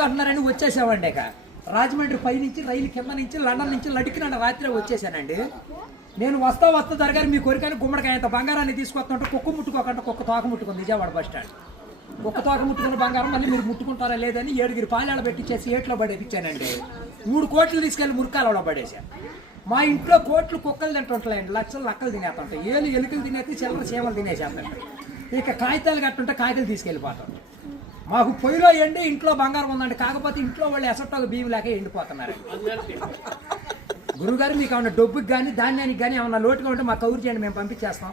వస్తుంది అంటున్నారని వచ్చేసామండి. ఇక రాజమండ్రి పై నుంచి రైలు కింద నుంచి లండన్ నుంచి లడికిన రాత్రి వచ్చేసానండి. నేను వస్తా జరగారు మీ కోరికని గుమ్మడికాయ అంత బంగారాన్ని తీసుకొస్తుంటే కుక్క ముట్టుకోకుండా కుక్క తోక ముట్టుకుంది విజయవాడ బస్ స్టాండ్. కుక్క తోక ముట్టుకున్న బంగారం మళ్ళీ మీరు ముట్టుకుంటారా లేదని 7 పాలేళ్ళ పెట్టించేసి ఏట్లో పడేపించానండి. 3 కోట్లు తీసుకెళ్ళి మురికాలలో పడేశాను. మా ఇంట్లో కోట్లు కుక్కలు తింటుంటాయండి, లక్షలు లక్కలు తినేస్తుంటాయి, ఎలుకలు తినేసి చిల్లర చీమలు తినేసేస్తాయి. ఇక కాగితాలు కట్టుంటే కాగితాలు తీసుకెళ్ళిపోతాం. మాకు పొయ్యిలో ఎండి ఇంట్లో బంగారం ఉందండి, కాకపోతే ఇంట్లో వాళ్ళు ఎసట్టోక బియ్యం లేక ఎండిపోతున్నారు. గురుగారు మీకు ఏమన్నా డబ్బుకి కానీ ధాన్యానికి కానీ ఏమన్నా లోటుగా ఉంటే మాకు కౌరు చేయండి, మేము పంపించేస్తాం.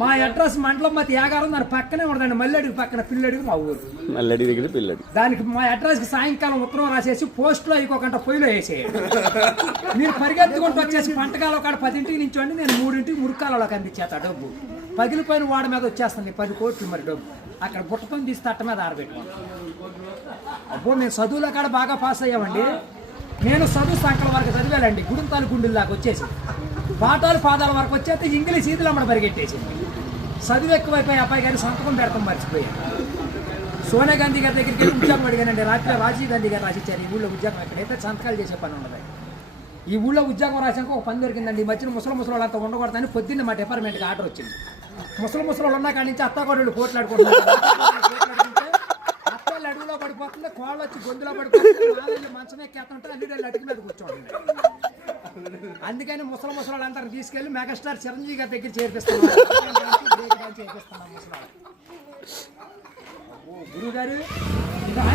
మా అడ్రస్ మండలం మతి యాగారం, దాని పక్కనే ఉండదండి, మల్లెడికి పక్కన పిల్లడికి మా ఊరు. మల్లెడి దగ్గర పిల్లడి దానికి మా అడ్రస్కి సాయంకాలం ఉత్తరం రాసేసి పోస్ట్లో అయిపోకుండా పొయ్యిలో వేసేయండి. మీరు పరిగెత్తుకుంటూ వచ్చేసి పంటకాల కాడ 10ంటికి నుంచోండి, నేను 3ంటికి మురికాలలోకి అందించేస్తా డబ్బు. పగిలిపోయిన వాడి మీద వచ్చేస్తుంది 10 కోట్లు మరి డబ్బు. అక్కడ బుట్టతో తీసి తట్ట మీద ఆరబెట్టుకోండి. అబ్బో మేము చదువుల కాడ బాగా పాస్ అయ్యామండి. నేను చదువు సంకల వరకు చదివానండి, గుడింతాలు గుండెలు దాకా వచ్చేసి పాఠాలు పాదాల వరకు వచ్చేస్తే ఇంగ్లీష్ ఈదులు అమ్మడ పరిగెట్టేసింది. చదువు ఎక్కువైపోయి అబ్బాయి గారి సంతకం పెడతాం మర్చిపోయాను. సోనియా గాంధీ గారి దగ్గరికి వెళ్ళి ఉద్యోగం అడిగానండి. రాత్రి రాజీవ్ గాంధీ గారు రాసిచ్చారు ఈ ఊళ్ళో ఉద్యోగం, ఎక్కడైతే సంతకాలు చేసే పని ఉండదు. ఈ ఊళ్ళో ఉద్యోగం రాసాక ఒక పని దొరికిందండి. ఈ మధ్యన ముసలి అంతా ఉండకూడదని పొద్దున్న మా డిపార్ట్మెంట్కి ఆర్డర్ వచ్చింది. ముసలి ఉన్న కాడి నుంచి అత్తగోడలు పోట్లాడుకుంటున్నారు. అత్తలు అడుగులో పడిపోతుంది, కోళ్ళు వచ్చి గొంతులో పడిపోతుంది, నాలుగు మంచం ఎక్కేస్తుంటే అల్లుడు అడుగు మీద కూర్చోండి. అందుకని ముసలి తీసుకెళ్లి మెగాస్టార్ చిరంజీవి గారి దగ్గర చేర్పిస్తున్నాం. గురువు గారు